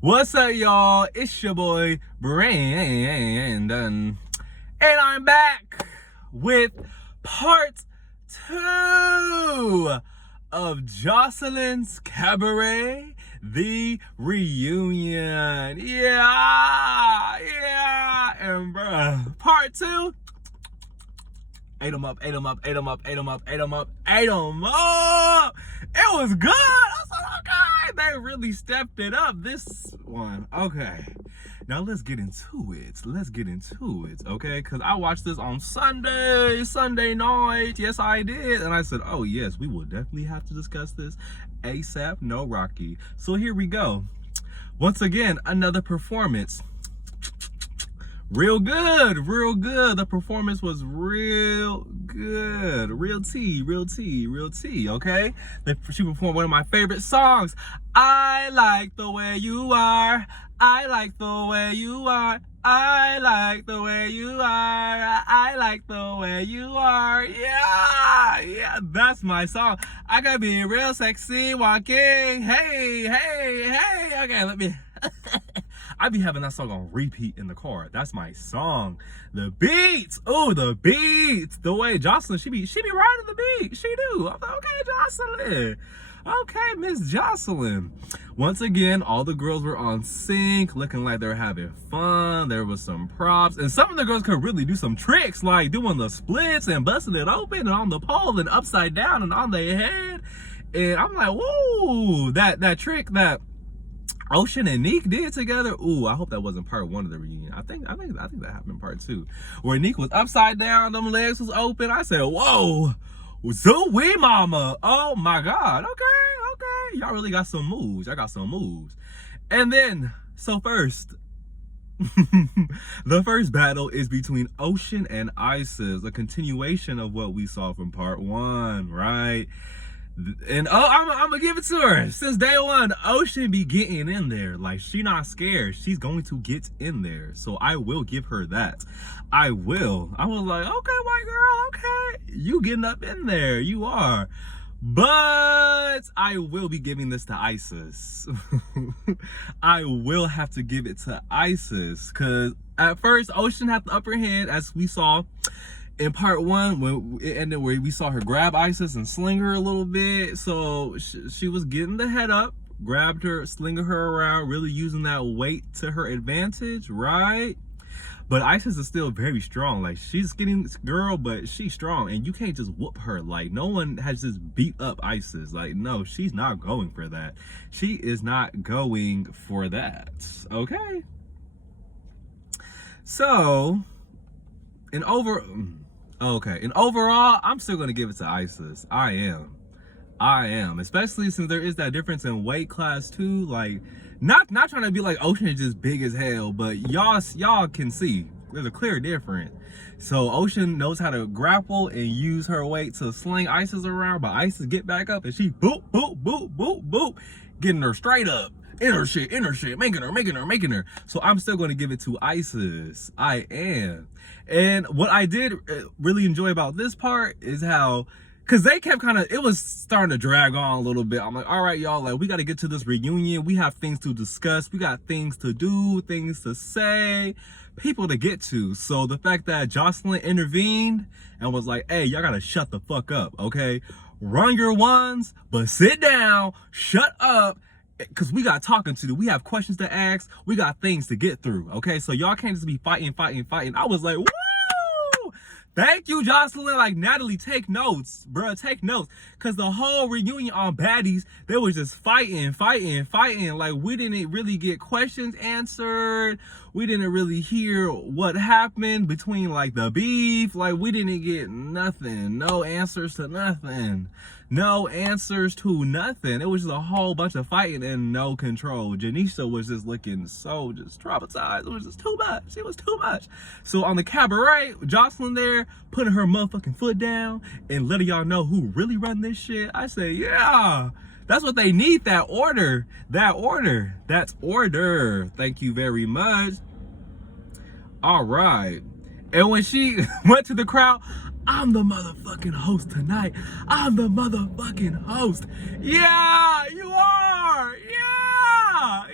What's up, y'all? It's your boy Brandon, and I'm back with part 2 of Joseline'S Cabaret, the reunion. Yeah, and bruh, part 2. Ate 'em up. It was good. I said, okay, they really stepped it up this one. Okay, now let's get into it. Okay, because I watched this on Sunday night. Yes, I did. And I said, oh, yes, we will definitely have to discuss this ASAP, no Rocky. So here we go. Once again, another performance. Real good. The performance was real good. Real tea, okay? She performed one of my favorite songs. I like the way you are. I like the way you are. I like the way you are. I like the way you are. Yeah, that's my song. I gotta be real sexy walking. Hey. Okay, let me... I be having that song on repeat in the car. That's my song. The beats. Oh, the beats. The way Joseline, she be riding the beat. She do. I'm like, okay, Joseline. Okay, Miss Joseline. Once again, all the girls were on sync, looking like they were having fun. There was some props. And some of the girls could really do some tricks, like doing the splits and busting it open and on the pole and upside down and on their head. And I'm like, whoa, that trick that Ocean and Neek did together. Ooh, I hope that wasn't part 1 of the reunion. I think that happened in part 2, where Neek was upside down, them legs was open. I said, whoa, Zoo-wee mama. Oh my God. Okay. Y'all really got some moves. I got some moves. And then, so first, the first battle is between Ocean and Isis, a continuation of what we saw from part 1, right? And I'm gonna give it to her. Since day 1, Ocean be getting in there. Like, she not scared. She's going to get in there. So I will give her that. I will. I was like, okay, white girl, okay. You getting up in there. You are. But I will be giving this to Isis. I will have to give it to Isis. Because at first, Ocean had the upper hand, as we saw in part 1, when it ended, where we saw her grab Isis and sling her a little bit. So she was getting the head up, grabbed her, slinging her around, really using that weight to her advantage, right? But Isis is still very strong. Like, she's a skinny girl, but she's strong, and you can't just whoop her. Like, no one has just beat up Isis. Like, no, she's not going for that. She is not going for that, okay? So, overall, I'm still gonna give it to Isis. I am, especially since there is that difference in weight class too. Like, not trying to be like Ocean is just big as hell, but y'all can see there's a clear difference. So Ocean knows how to grapple and use her weight to sling Isis around, but Isis get back up and she boop, getting her straight up. In her shit, making her. So I'm still going to give it to Isis. I am. And what I did really enjoy about this part is how, because they kept it was starting to drag on a little bit. I'm like, all right, y'all, like, we got to get to this reunion. We have things to discuss. We got things to do, things to say, people to get to. So the fact that Joseline intervened and was like, hey, y'all got to shut the fuck up, okay? Run your ones, but sit down, shut up, because we got talking to do. We have questions to ask. We got things to get through, okay? So y'all can't just be fighting. I was like, woo! Thank you, Joseline. Like, Natalie, take notes, bro. Take notes. Because the whole reunion on Baddies, they was just fighting. Like, we didn't really get questions answered. We didn't really hear what happened between, like, the beef. Like, we didn't get nothing. No answers to nothing. It was just a whole bunch of fighting and no control. Janisha was just looking so just traumatized. It was just too much. It was too much. So on the Cabaret, Joseline there putting her motherfucking foot down and letting y'all know who really run this shit. I say, yeah, that's what they need. That order. That's order. Thank you very much. All right. And when she went to the crowd, I'm the motherfucking host tonight. I'm the motherfucking host. Yeah, you are. Yeah.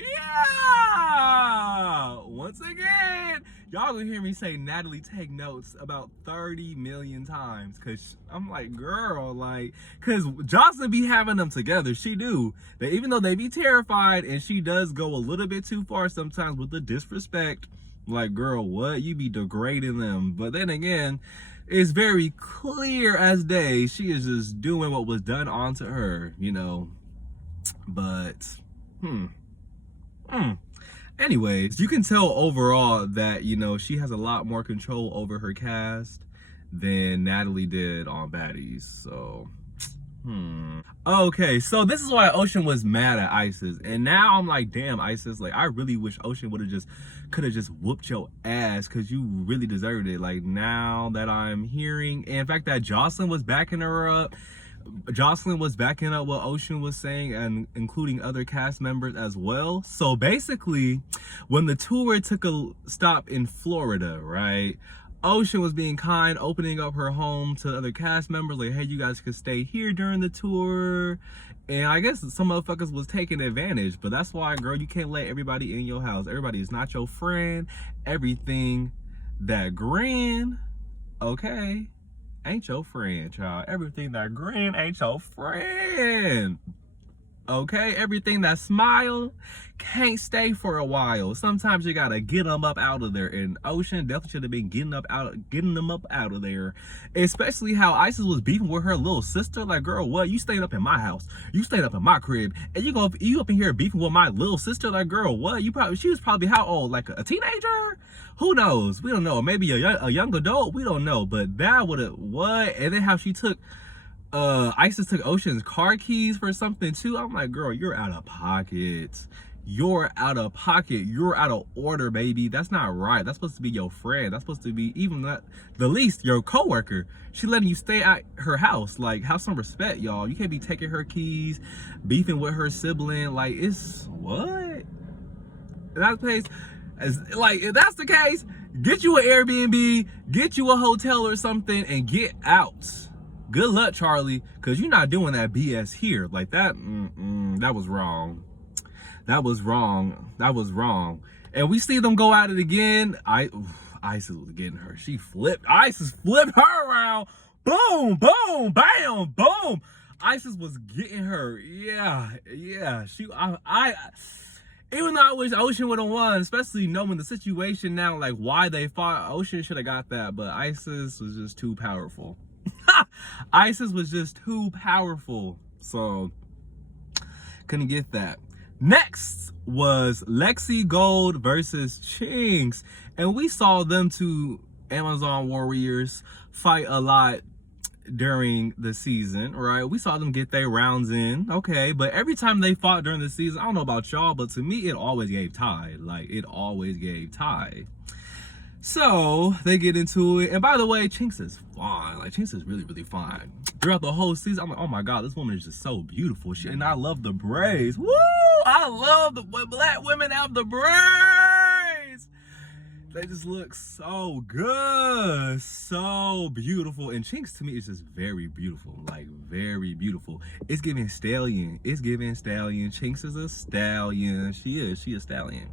y'all gonna hear me say Natalie take notes about 30 million times, cause I'm like, girl, like, cause Jocelyn be having them together. She do. That even though they be terrified, and she does go a little bit too far sometimes with the disrespect. Like, girl, what? You be degrading them. But then again, it's very clear as day she is just doing what was done onto her, you know. But anyways, you can tell overall that, you know, she has a lot more control over her cast than Natalie did on Baddies. So okay, so this is why Ocean was mad at Isis, and now I'm like, damn, Isis, like, I really wish Ocean could have just whooped your ass, because you really deserved it. Like, now that I'm hearing, and in fact that Jocelyn was backing her up, Jocelyn was backing up what Ocean was saying, and including other cast members as well. So basically, when the tour took a stop in Florida, right, Ocean was being kind, opening up her home to other cast members, like, hey, you guys could stay here during the tour. And I guess some motherfuckers was taking advantage, but that's why, girl, you can't let everybody in your house. Everybody is not your friend. Everything that grin, okay, ain't your friend, child. Everything that grin ain't your friend. Okay, everything that smile can't stay for a while. Sometimes you gotta get them up out of there. And Ocean definitely should have been getting them up out of there. Especially how Isis was beefing with her little sister. Like, girl, what? You stayed up in my house. You stayed up in my crib, and you up in here beefing with my little sister. Like, girl, what? She was probably how old? Like a teenager? Who knows? We don't know. Maybe a young adult. We don't know. But that would have what? And then how she took. Isis took Ocean's car keys for something too. I'm like, girl, you're out of pocket. You're out of pocket. You're out of order, baby. That's not right. That's supposed to be your friend. That's supposed to be, even not the least, your coworker. She letting you stay at her house. Like, have some respect, y'all. You can't be taking her keys, beefing with her sibling. Like, it's what? That place, like, if that's the case, get you an Airbnb, get you a hotel or something, and get out. Good luck, Charlie, because you're not doing that BS here. Like, that was wrong. That was wrong. That was wrong. And we see them go at it again. Isis was getting her. She flipped. Isis flipped her around. Boom, boom, bam, boom. Isis was getting her. Yeah. Even though I wish Ocean would have won, especially knowing the situation now, like why they fought, Ocean should have got that, but Isis was just too powerful. Isis was just too powerful, so couldn't get that. Next was Lexi Gold versus Chinx, and we saw them two Amazon warriors fight a lot during the season, right? We saw them get their rounds in, okay, but every time they fought during the season, I don't know about y'all, but to me it always gave tie. Like, it always gave tie. So they get into it, and by the way, Chinx is fine. Like, Chinx is really, really fine. Throughout the whole season, I'm like, oh my god, this woman is just so beautiful. And I love the braids. Woo! I love when black women have the braids. They just look so good, so beautiful. And Chinx to me is just very beautiful, like very beautiful. It's giving stallion. It's giving stallion. Chinx is a stallion. She is a stallion.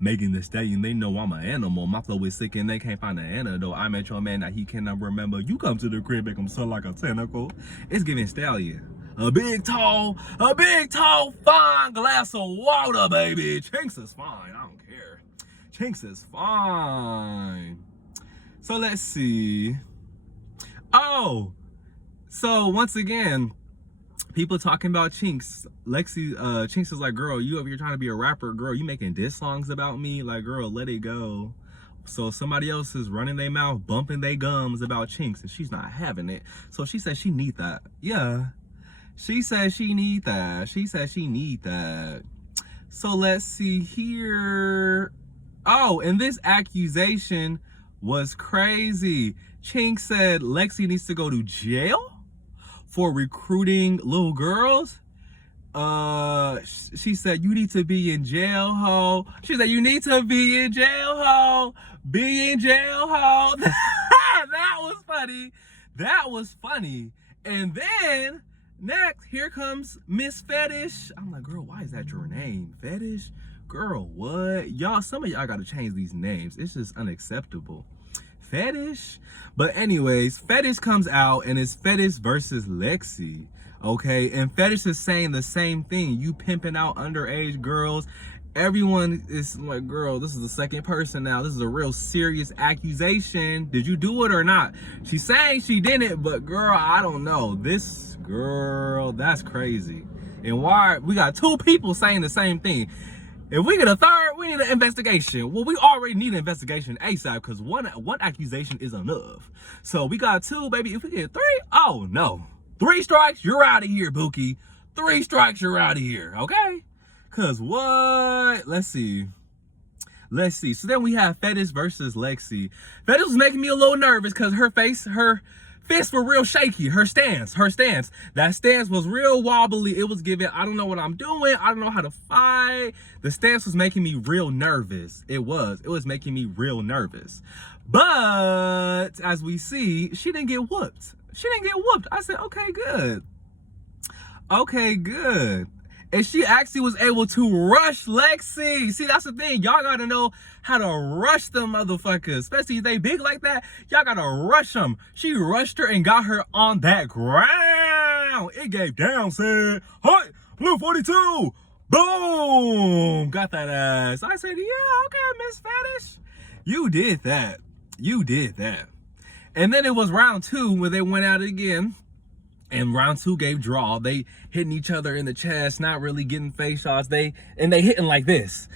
Megan the Stallion, they know I'm an animal. My flow is sick and they can't find the antidote. I met your man that he cannot remember. You come to the crib, make him sound like a tentacle. It's giving stallion. A big, tall, fine glass of water, baby. Chinx is fine. I don't care. Chinx is fine. So let's see. Oh, so once again, people talking about Chinx. Chinx is like, girl, you over here trying to be a rapper, girl, you making diss songs about me, like, girl, let it go. So somebody else is running their mouth, bumping their gums about Chinx, and she's not having it. So she said she need that. Yeah, she said she need that. She said she need that. So let's see here. Oh, and this accusation was crazy. Chinx said Lexi needs to go to jail for recruiting little girls. She said, you need to be in jail, ho. She said, you need to be in jail, ho. Be in jail, ho. That was funny. That was funny. And then next, here comes Miss Fetish. I'm like, girl, why is that your name? Fetish? girl, what? Y'all, some of y'all gotta change these names. It's just unacceptable. Fetish? But anyways, Fetish comes out and it's Fetish versus Lexi. Okay, and Fetish is saying the same thing. You pimping out underage girls. Everyone is like, girl, this is the second person now. This is a real serious accusation. Did you do it or not? She's saying she didn't, but girl, I don't know. This girl, that's crazy. And why? We got two people saying the same thing. If we get a third, we need an investigation. Well, we already need an investigation ASAP because one accusation is enough. So we got two, baby. If we get three, oh no. 3 strikes, you're out of here, Bookie. 3 strikes, you're out of here, okay? Cause what? Let's see. So then we have Fetish versus Lexi. Fetish was making me a little nervous because her fists were real shaky. Her stance. That stance was real wobbly. It was giving, I don't know what I'm doing. I don't know how to fight. The stance was making me real nervous. It was making me real nervous. But as we see, she didn't get whooped. I said, okay, good. And she actually was able to rush Lexi. See, that's the thing. Y'all gotta know how to rush them motherfuckers. Especially if they big like that. Y'all gotta rush them. She rushed her and got her on that ground. It gave down, said, hi, blue 42. Boom. Got that ass. I said, yeah, okay, Miss Fetish. You did that. And then it was round 2 where they went at it again. And round 2 gave draw. They hitting each other in the chest, not really getting face shots. They hitting like this.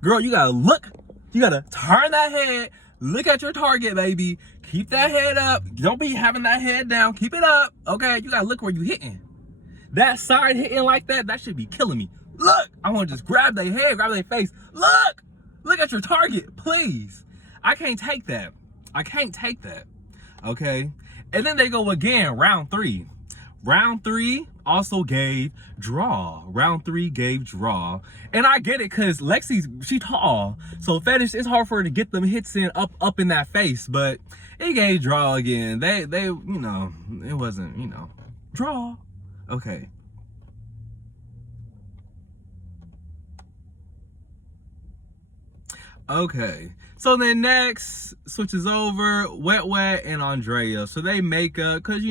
Girl, you gotta look. You gotta turn that head. Look at your target, baby. Keep that head up. Don't be having that head down. Keep it up. Okay, you gotta look where you hitting. That side hitting like that should be killing me. Look, I wanna just grab their head, grab their face. Look at your target, please. I can't take that. Okay. And then they go again, round 3. Round 3 also gave draw. And I get it, because she tall. So Fetish, it's hard for her to get them hits in up in that face. But it gave draw again. They it wasn't, draw. Okay. So then next switches over, Wet and Andrea. So they make up, because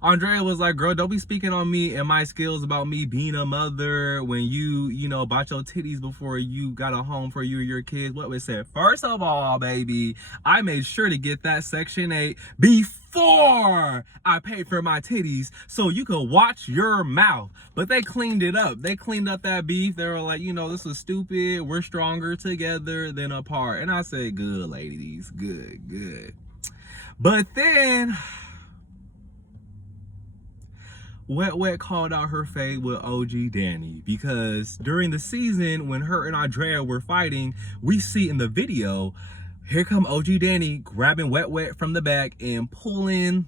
Andrea was like, girl, don't be speaking on me and my skills about me being a mother when you bought your titties before you got a home for you or your kids. Wet said, first of all, baby, I made sure to get that Section 8 before I paid for my titties so you could watch your mouth. But they cleaned it up. They cleaned up that beef. They were like, this is stupid. We're stronger together than apart. And I said, good, ladies. Good. But then Wet called out her fade with OG Danny, because during the season when her and Andrea were fighting, we see in the video, here come OG Danny grabbing Wet from the back and pulling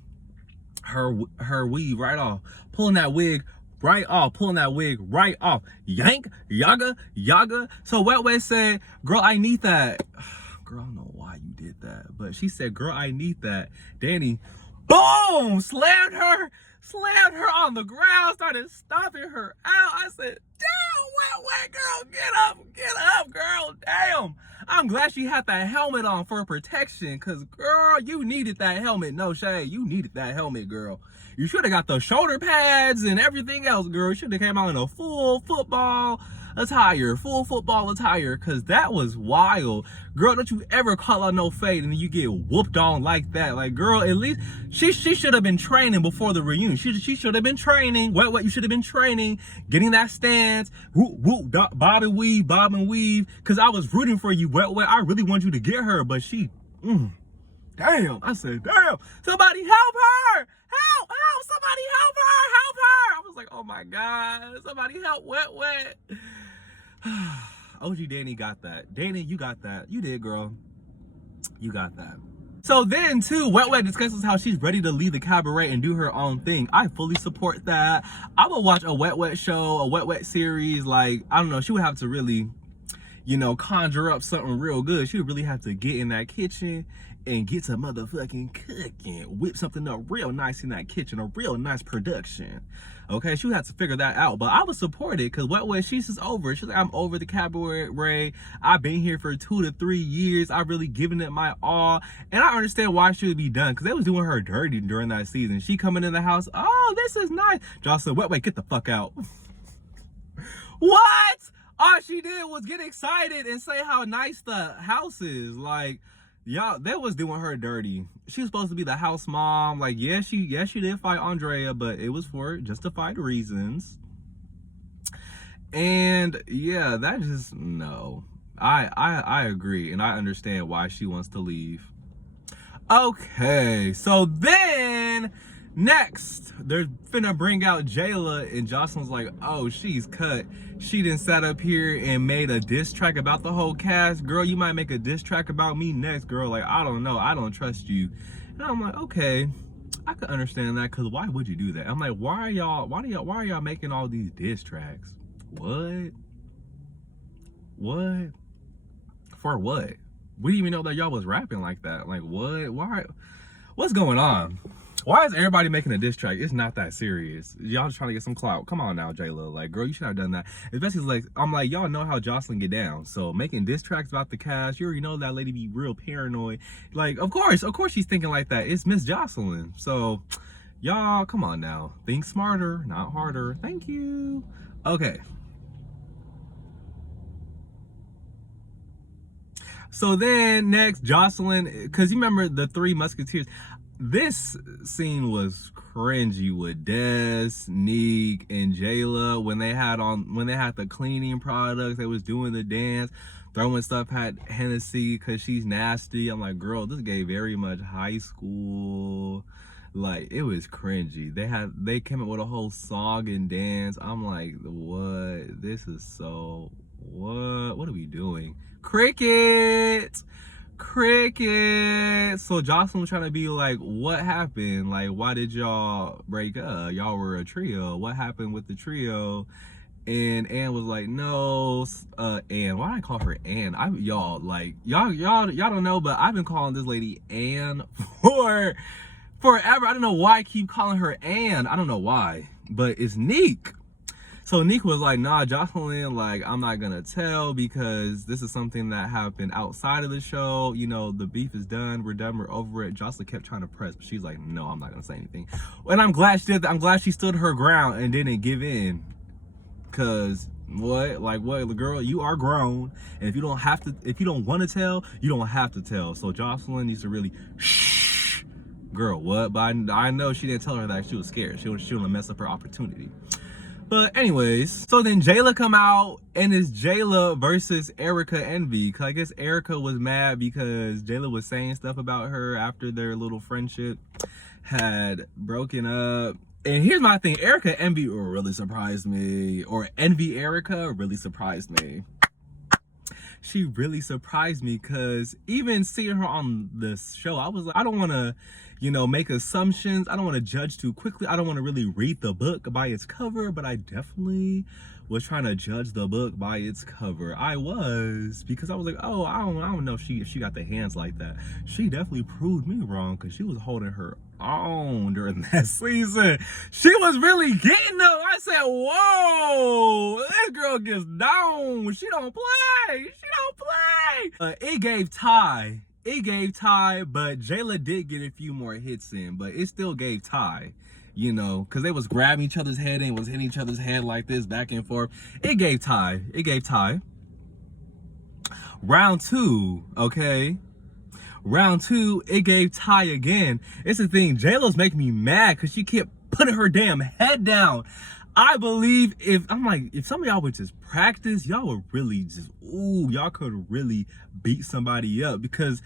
her weave right off. Pulling that wig right off. Yank, yaga. So Wet said, girl, I need that. Girl, I don't know why you did that, but she said, girl, I need that. Danny, boom, slammed her on the ground, started stomping her out. I said, damn, Wet girl, get up, girl, damn. I'm glad she had that helmet on for protection, because, girl, you needed that helmet. No shade, you needed that helmet, girl. You should have got the shoulder pads and everything else, girl. You should have came out in a full football attire, because that was wild. Girl, don't you ever call out no fade and then you get whooped on like that. Like, girl, at least she should have been training before the reunion. She should have been training. Wet, you should have been training, getting that stance, bob and weave, because I was rooting for you, Wet. I really want you to get her, but she, damn. I said, damn, somebody help her. Help, somebody help her. I was like, oh my God, somebody help Wet. OG Danny got that. Danny, you got that. You did, girl. You got that. So then, too, Wet discusses how she's ready to leave the cabaret and do her own thing. I fully support that. I would watch a Wet show, a Wet series. Like, I don't know, she would have to really, conjure up something real good. She would really have to get in that kitchen and get to motherfucking cooking. Whip something up real nice in that kitchen, a real nice production. Okay, she would have to figure that out. But I would support it because what was she's just over. She's like, I'm over the Cabaret. I've been here for 2 to 3 years. I've really given it my all. And I understand why she would be done because they was doing her dirty during that season. She coming in the house, oh, this is nice. Jocelyn, wait, get the fuck out. What? All she did was get excited and say how nice the house is. Like, y'all, they was doing her dirty. She was supposed to be the house mom. Like, yeah, she did fight Andrea, but it was for justified reasons. And yeah, that just, no. I agree, and I understand why she wants to leave. Okay, so then next, they're finna bring out Jayla, and Jocelyn's like, oh, she's cut. She done sat up here and made a diss track about the whole cast. Girl, you might make a diss track about me next, girl. Like, I don't know. I don't trust you. And I'm like, okay, I could understand that, because why would you do that? I'm like, why are y'all making all these diss tracks? What? For what? We didn't even know that y'all was rapping like that. Like, what? Why? What's going on? Why is everybody making a diss track? It's not that serious. Y'all just trying to get some clout. Come on now, J-Lo. Like, girl, you should have done that. Especially, like, I'm like, y'all know how Jocelyn get down. So making diss tracks about the cast, you already know that lady be real paranoid. Like, of course she's thinking like that. It's Miss Jocelyn. So, y'all, come on now. Think smarter, not harder. Thank you. Okay. So then next, Jocelyn, because you remember the Three Musketeers. This scene was cringy with Des, Neek, and Jayla when they had the cleaning products. They was doing the dance, throwing stuff at Hennessy because she's nasty. I'm like, girl, this gave very much high school. Like, it was cringy. They came up with a whole song and dance. I'm like, what? This is so, what are we doing? Cricket. So Jocelyn was trying to be like, what happened? Like, why did y'all break up? Y'all were a trio. What happened with the trio? And Ann was like, no, Ann. Why did I call her Ann? Y'all don't know, but I've been calling this lady Ann for forever. I don't know why I keep calling her Ann. I don't know why, but it's Neek. So Neek was like, nah, Jocelyn, like, I'm not gonna tell because this is something that happened outside of the show. You know, the beef is done. We're done. We're over it. Jocelyn kept trying to press, but she's like, no, I'm not gonna say anything. And I'm glad she did that. I'm glad she stood her ground and didn't give in. Cause what? Like, what, girl, you are grown. And if you don't want to tell, you don't have to tell. So Jocelyn needs to really shh. Girl, what? But I know she didn't tell her that she was scared. She would mess up her opportunity. But anyways, so then Jayla come out and it's Jayla versus Erica Envy. Cause I guess Erica was mad because Jayla was saying stuff about her after their little friendship had broken up. And here's my thing, Erica Envy really surprised me. Or Envy Erica really surprised me. She really surprised me because even seeing her on this show, I was like, I don't want to, make assumptions. I don't want to judge too quickly. I don't want to really read the book by its cover, but I definitely was trying to judge the book by its cover. I was, because I was like, oh, I don't know if she got the hands like that. She definitely proved me wrong because she was holding her own during that season. She was really getting them. I said, whoa, this girl gets down. She don't play. It gave tie, but Jayla did get a few more hits in, but it still gave tie. Because they was grabbing each other's head and was hitting each other's head like this, back and forth. It gave tie. Round two, okay? Round two, it gave tie again. It's the thing, J-Lo's making me mad because she kept putting her damn head down. I believe if some of y'all would just practice, y'all would really just, y'all could really beat somebody up. Because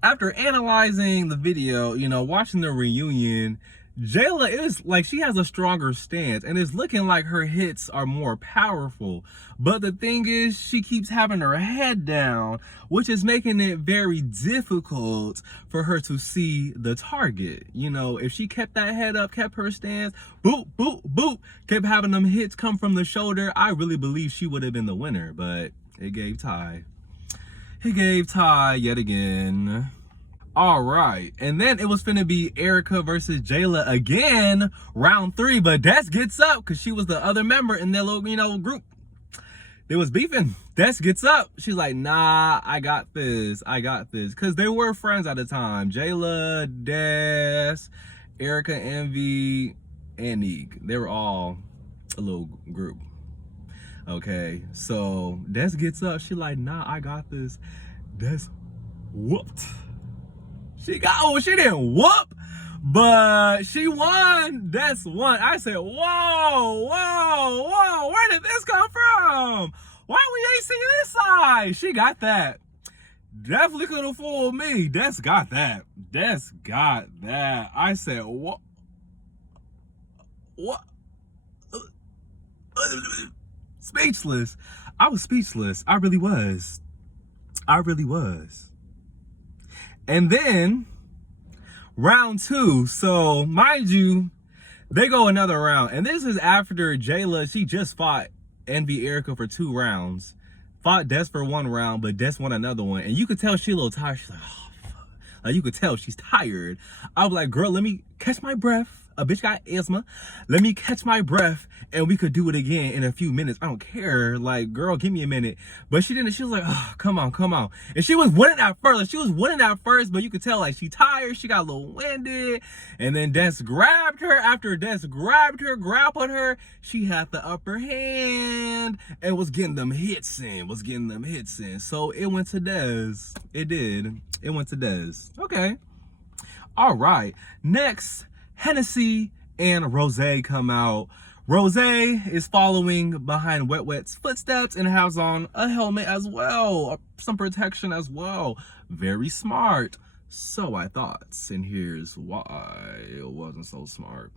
after analyzing the video, watching the reunion, Jayla is like, she has a stronger stance and it's looking like her hits are more powerful. But the thing is, she keeps having her head down, which is making it very difficult for her to see the target. If she kept that head up, kept her stance, boop, boop, boop, kept having them hits come from the shoulder, I really believe she would have been the winner. But it gave tie. It gave tie yet again. All right, and then it was finna be Erica versus Jayla again, round 3, but Des gets up because she was the other member in their little, group. They was beefing. Des gets up. She's like, nah, I got this. Because they were friends at the time. Jayla, Des, Erica, Envy, and Neek. They were all a little group. Okay, so Des gets up. She like, nah, I got this. Des whooped. She didn't whoop, but she won. Des won. I said, whoa, where did this come from? Why we ain't seeing this side? She got that. Definitely could have fooled me. Des got that. I said, what? Speechless. I was speechless. I really was. And then round 2. So mind you, they go another round. And this is after Jayla, she just fought Envy Erica for 2 rounds. Fought Des for 1 round, but Des won another one. And you could tell she a little tired. She's like, oh, fuck. Like, you could tell she's tired. I was like, girl, let me catch my breath. A bitch got asthma. Let me catch my breath and we could do it again in a few minutes. I don't care. Like, girl, give me a minute. But she didn't. She was like, oh, come on. And she was winning at first. But you could tell, like, she tired. She got a little winded. And then Des grabbed her. After Des grabbed her, grappled her, she had the upper hand and was getting them hits in. So it went to Des. It did. It went to Des. Okay. All right. Next, Hennessy and Rose come out. Rose is following behind Wet Wet's footsteps and has on a helmet as well, some protection as well. Very smart. So I thought, and here's why it wasn't so smart.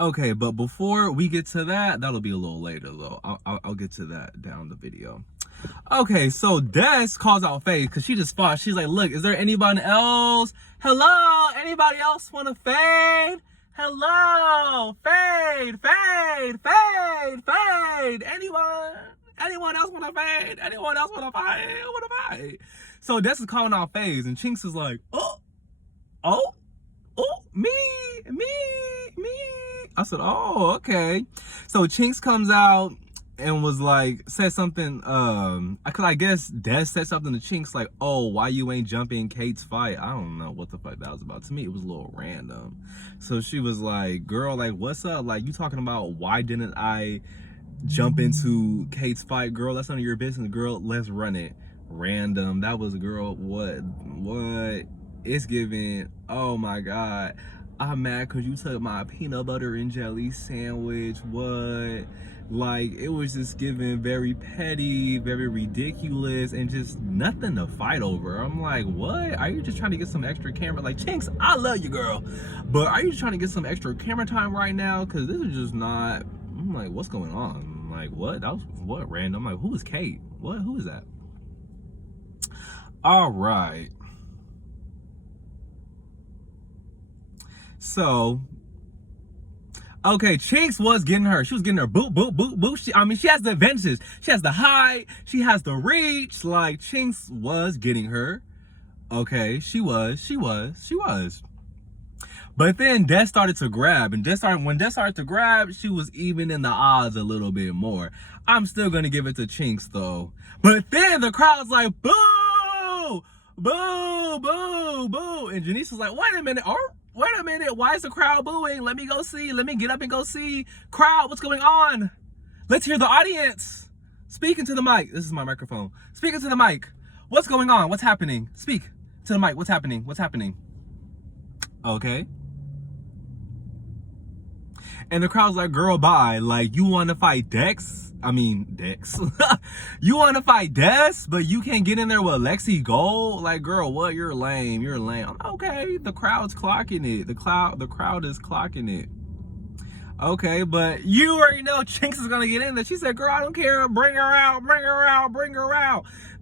Okay, but before we get to that, that'll be a little later though. I'll get to that down the video. Okay, so Des calls out Faye because she just fought. She's like, look, is there anybody else? Hello? Anybody else want to fade? Hello? Fade. Anyone else want to fade? Anyone else want to fight? So Des is calling out Faze and Chinks is like, oh, me. I said, oh, okay. So Chinks comes out and was like, said something, cause I guess Des said something to Chinks like, oh, why you ain't jumping Kate's fight? I don't know what the fuck that was about. To me, it was a little random. So she was like, girl, like, what's up? Like, you talking about why didn't I jump into Kate's fight? Girl, that's none of your business. Girl, let's run it. Random. That was, girl, what? It's giving, oh my God. I'm mad cause you took my peanut butter and jelly sandwich. What? Like, it was just giving very petty, very ridiculous, and just nothing to fight over. I'm like, what? Are you just trying to get some extra camera? Like, Chinks, I love you, girl, but are you just trying to get some extra camera time right now? Because this is just not, I'm like, what's going on? I'm like, what? That was, what, random? I'm like, who is Kate? What? Who is that? All right. So, okay, Chinks was getting her. She was getting her boot. She has the advantages. She has the height. She has the reach. Like, Chinks was getting her. Okay, she was. But then Des started to grab. And when Des started to grab, she was even in the odds a little bit more. I'm still going to give it to Chinks, though. But then the crowd's like, boo! Boo! And Janice was like, wait a minute, why is the crowd booing? Let me go see. Let me get up and go see. Crowd, what's going on? Let's hear the audience. Speaking to the mic. This is my microphone. Speaking to the mic. What's going on? What's happening? Speak to the mic. What's happening? Okay. And the crowd's like, girl, bye. Like, you want to fight Dex? You want to fight Des, but you can't get in there with Lexi Gold? Like, girl, what? You're lame. I'm okay. The crowd's clocking it. The crowd is clocking it. Okay, but you already know Chinks is gonna get in there. She said, girl, I don't care. Bring her out.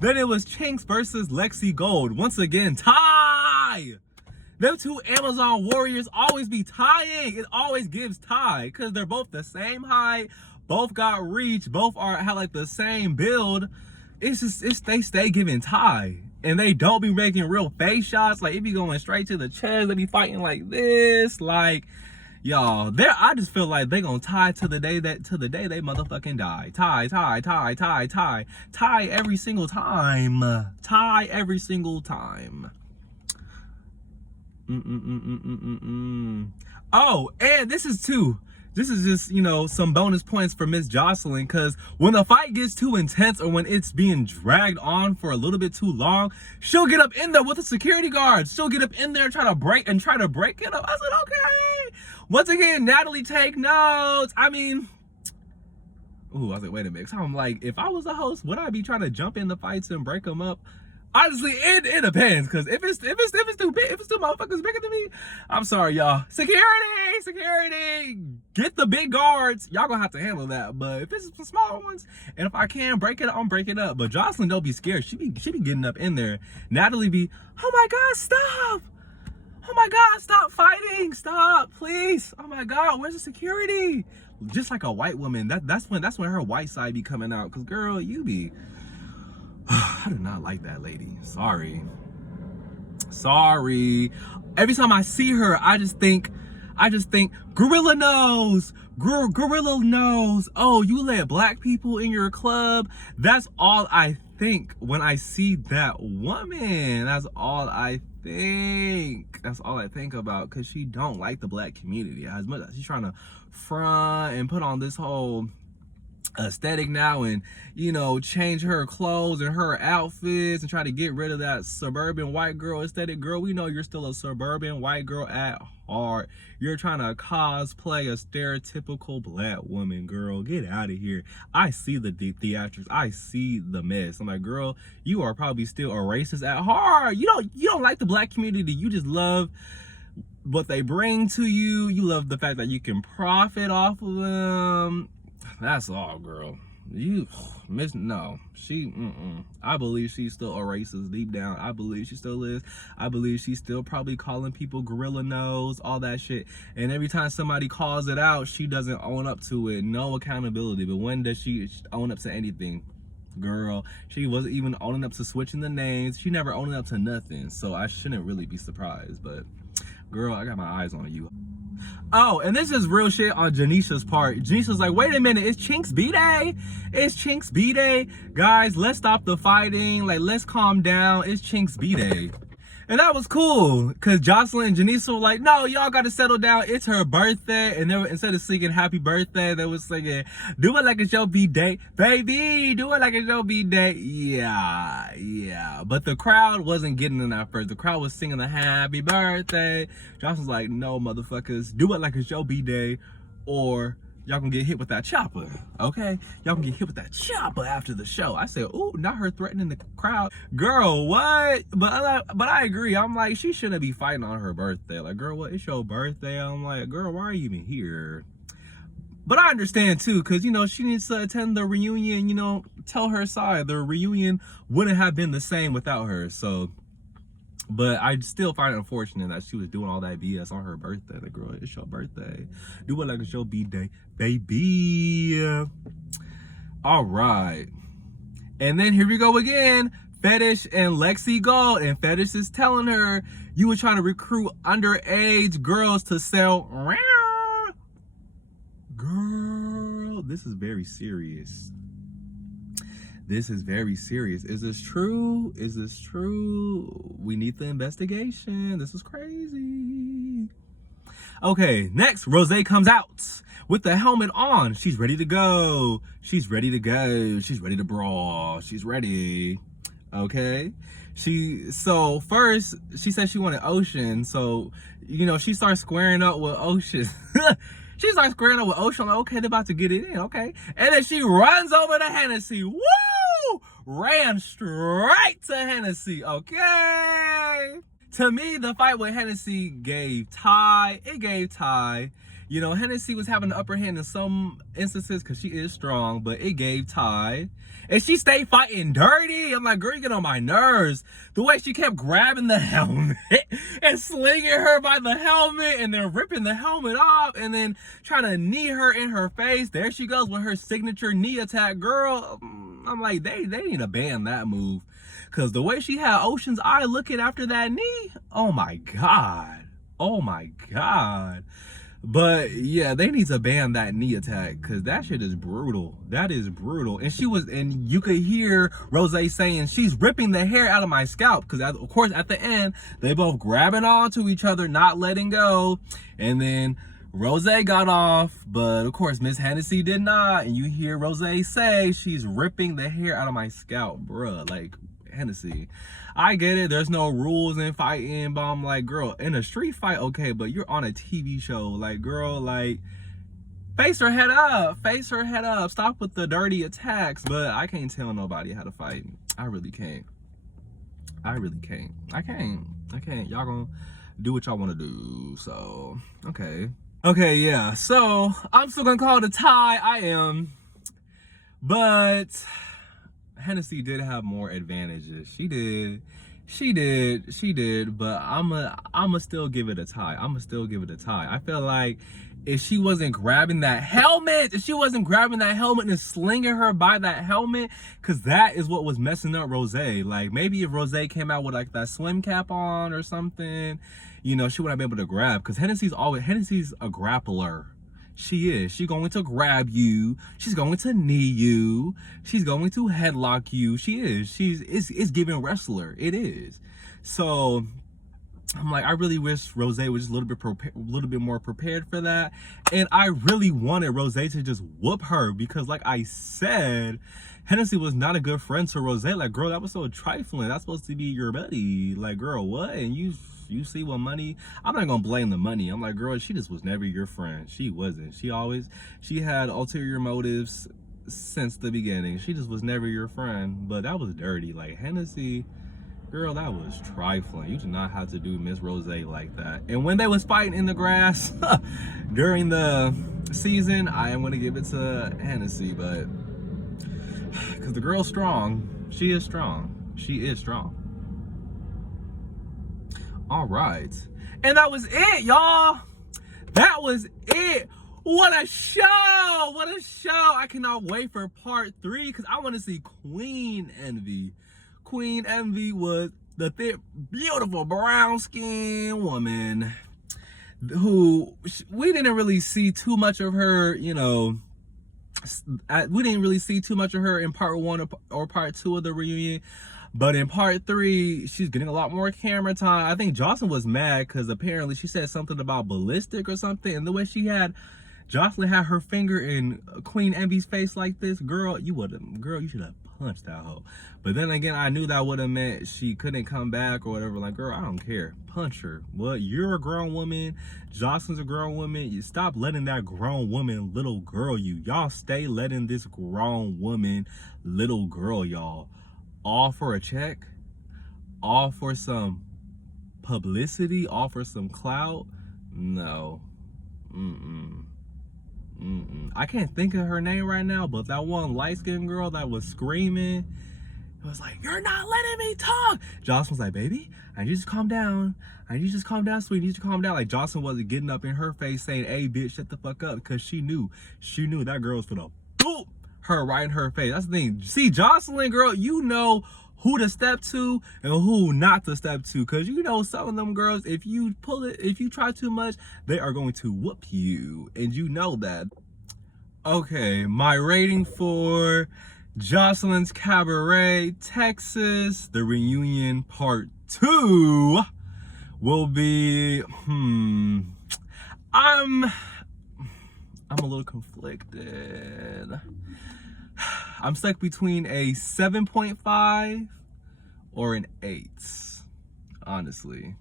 Then it was Chinks versus Lexi Gold. Once again, tie. Them two Amazon warriors always be tying. It always gives tie because they're both the same height. Both got reach. Both have like the same build. they stay giving Ty. And they don't be making real face shots. Like, it be going straight to the chest. They be fighting like this. Like, y'all, I just feel like they gonna tie to the day they motherfucking die. Tie every single time. Tie every single time. Oh, and this is just, you know, some bonus points for Miss Joseline, because when the fight gets too intense or when it's being dragged on for a little bit too long, she'll get up in there with the security guards. She'll get up in there and try to break it up. I said, okay. Once again, Natalie, take notes. I mean, I was like, wait a minute. So I'm like, if I was a host, would I be trying to jump in the fights and break them up? Honestly, it depends, because if it's too big, if it's two motherfuckers bigger than me, I'm sorry, y'all. Security, get the big guards. Y'all gonna have to handle that. But if it's the small ones, and if I can break it up, I'm breaking it up. But Joseline don't be scared. She be getting up in there. Natalie be, oh my God, stop! Oh my God, stop fighting! Stop, please! Oh my God, where's the security? Just like a white woman. That's when her white side be coming out. Cause girl, you be. I do not like that lady. Sorry. Every time I see her, I just think gorilla nose. Gorilla nose. Oh, you let black people in your club? That's all I think when I see that woman. That's all I think about, because she don't like the black community. As much as she's trying to front and put on this whole aesthetic now, and you know, change her clothes and her outfits and try to get rid of that suburban white girl aesthetic. Girl, we know you're still a suburban white girl at heart. You're trying to cosplay a stereotypical black woman. Girl, get out of here. I see the theatrics. I see the mess. I'm like, girl, you are probably still a racist at heart. You don't like the black community. You just love what they bring to you. You love the fact that you can profit off of them. That's all, girl. I believe she's still a racist deep down. I believe she still is. I believe she's still probably calling people gorilla nose, all that shit. And every time somebody calls it out, she doesn't own up to it. No accountability. But when does she own up to anything? Girl, she wasn't even owning up to switching the names. She never owned up to nothing. So I shouldn't really be surprised. But girl, I got my eyes on you. Oh, and this is real shit on Janisha's part. Janisha's like, wait a minute, it's Chinks B-Day? It's Chinks B-Day? Guys, let's stop the fighting. Like, let's calm down. It's Chinks B-Day. And that was cool, because Joseline and Janisha were like, no, y'all got to settle down. It's her birthday. And they were, instead of singing happy birthday, they were singing, do it like it's your B-Day. Baby, do it like it's your B-Day. Yeah. But the crowd wasn't getting in that first. The crowd was singing the happy birthday. Joseline's like, no, motherfuckers, do it like it's your B-Day, or y'all gonna get hit with that chopper, okay? Y'all gonna get hit with that chopper after the show. I said, ooh, not her threatening the crowd. Girl, what? But I agree. I'm like, she shouldn't be fighting on her birthday. Like, girl, what? It's your birthday. I'm like, girl, why are you even here? But I understand too, because, you know, she needs to attend the reunion, you know, tell her side. The reunion wouldn't have been the same without her, so. But I still find it unfortunate that she was doing all that BS on her birthday. Like, girl, it's your birthday. Do it like it's your B-Day, baby. All right. And then here we go again. Fetish and Lexi Gold. And Fetish is telling her, you were trying to recruit underage girls to sell. Girl, this is very serious. This is very serious. Is this true? Is this true? We need the investigation. This is crazy. Okay, next, Rose comes out with the helmet on. She's ready to go. She's ready to go. She's ready to brawl. She's ready. Okay. So first, she said she wanted Ocean. So, you know, she starts squaring up with Ocean. She starts squaring up with Ocean. Like, okay, they're about to get it in. Okay. And then she runs over to Hennessy. Woo! Ran straight to Hennessy. Okay. To me, the fight with Hennessy gave Ty. It gave Ty. You know, Hennessy was having the upper hand in some instances because she is strong, but it gave Ty. And she stayed fighting dirty. I'm like, girl, you get on my nerves. The way she kept grabbing the helmet and slinging her by the helmet and then ripping the helmet off and then trying to knee her in her face. There she goes with her signature knee attack. Girl, I'm like, they need to ban that move. Cause the way she had Ocean's eye looking after that knee, oh my God. Oh my God. But yeah, they need to ban that knee attack because that shit is brutal. That is brutal. And you could hear Rose saying, she's ripping the hair out of my scalp. Because of course, at the end, they both grabbing onto each other, not letting go. And then Rose got off, but of course, Miss Hennessy did not. And you hear Rose say, she's ripping the hair out of my scalp, bruh. Like, Hennessy, I get it, there's no rules in fighting, but I'm like, girl, in a street fight, okay, but you're on a TV show, like, girl, like, face her head up, stop with the dirty attacks. But I can't tell nobody how to fight. I really can't. I can't. Y'all gonna do what y'all want to do. So okay, yeah, so I'm still gonna call it a tie. I am, but Hennessy did have more advantages. She did, but I'ma still give it a tie. I feel like if she wasn't grabbing that helmet, and slinging her by that helmet, because that is what was messing up Rose. Like, maybe if Rose came out with like that swim cap on or something, you know, she wouldn't have been able to grab. Because Hennessy's a grappler. She is. She's going to grab you. She's going to knee you. She's going to headlock you. She is. It's giving wrestler. It is. So I'm like, I really wish Rose was just a little bit more prepared for that. And I really wanted Rose to just whoop her because, like I said, Hennessy was not a good friend to Rose. Like, girl, that was so trifling. That's supposed to be your buddy. Like, girl, what? And you see what money? I'm not gonna blame the money. I'm like, girl, she just was never your friend. She wasn't. She had ulterior motives since the beginning. She just was never your friend. But that was dirty. Like, Hennessy, girl, that was trifling. You did not have to do Miss Rose like that. And when they was fighting in the grass during the season, I am gonna give it to Hennessy, but because the girl's strong. She is strong. All right, and that was it, y'all. That was it. What a show. I cannot wait for part 3 because I want to see Queen Envy. Queen Envy was the thick, beautiful brown skinned woman who we didn't really see too much of her, you know. We didn't really see too much of her in part 1 or part 2 of the reunion. But in part 3, she's getting a lot more camera time. I think Jocelyn was mad because apparently she said something about ballistic or something. And the way Jocelyn had her finger in Queen Envy's face like this, girl, you should have punched that hoe. But then again, I knew that would have meant she couldn't come back or whatever. Like, girl, I don't care. Punch her. What? You're a grown woman. Jocelyn's a grown woman. You stop letting that grown woman little girl you. Y'all stay letting this grown woman little girl y'all. All for a check, all for some publicity, all for some clout. No. I can't think of her name right now, but that one light-skinned girl that was screaming, it was like, you're not letting me talk. Jocelyn was like, baby, I need you to calm down. I need you to just calm down, sweetie. I need you to calm down. Like, Jocelyn wasn't getting up in her face saying, hey, bitch, shut the fuck up, because she knew that girl was gonna boop her right in her face. That's the thing. See, Jocelyn, girl, you know who to step to and who not to step to, because you know some of them girls, if you try too much, they are going to whoop you, and you know that. Okay, my rating for Joseline's Cabaret Texas, the reunion part 2 will be I'm a little conflicted. I'm stuck between a 7.5 or an 8. Honestly.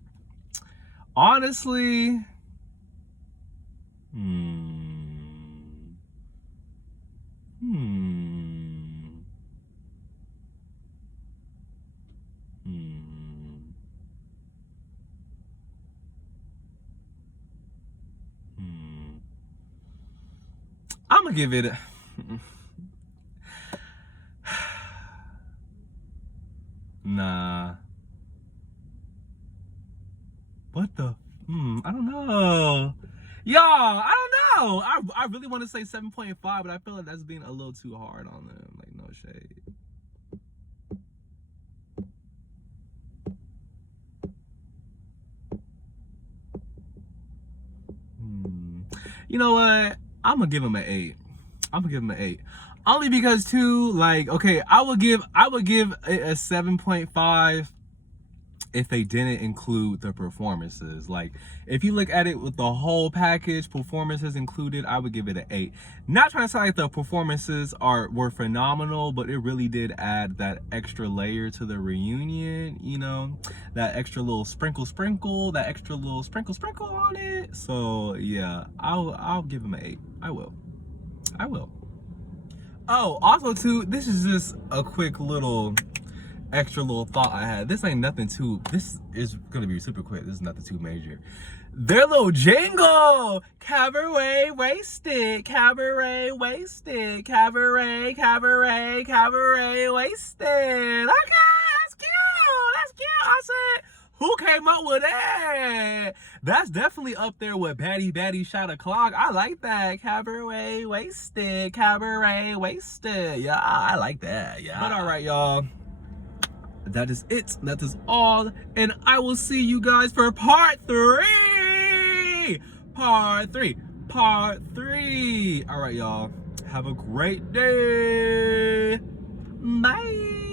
I'm gonna give it nah. What the? I don't know. Y'all, I don't know. I really want to say 7.5, but I feel like that's being a little too hard on them. Like, no shade. You know what? I'm gonna give him an 8. I'm gonna give him an 8. Only because too, like, okay, I would give it a 7.5 if they didn't include the performances. Like, if you look at it with the whole package, performances included, I would give it an 8. Not trying to say like the performances were phenomenal, but it really did add that extra layer to the reunion, you know, that extra little sprinkle that extra little sprinkle on it. So yeah, I'll give him an 8. I will. Oh, also too, this is just a quick little extra little thought I had. This ain't nothing too, this is gonna be super quick. This is nothing too major. Their little jingle, cabaret wasted, cabaret wasted, cabaret, cabaret, cabaret wasted. Okay, that's cute. I said, who came up with that? That's definitely up there with Batty Shot O'Clock. I like that. Cabaret wasted, cabaret wasted. Yeah, I like that. Yeah. But all right, y'all. That is it. That is all. And I will see you guys for part 3. Part 3. All right, y'all. Have a great day. Bye.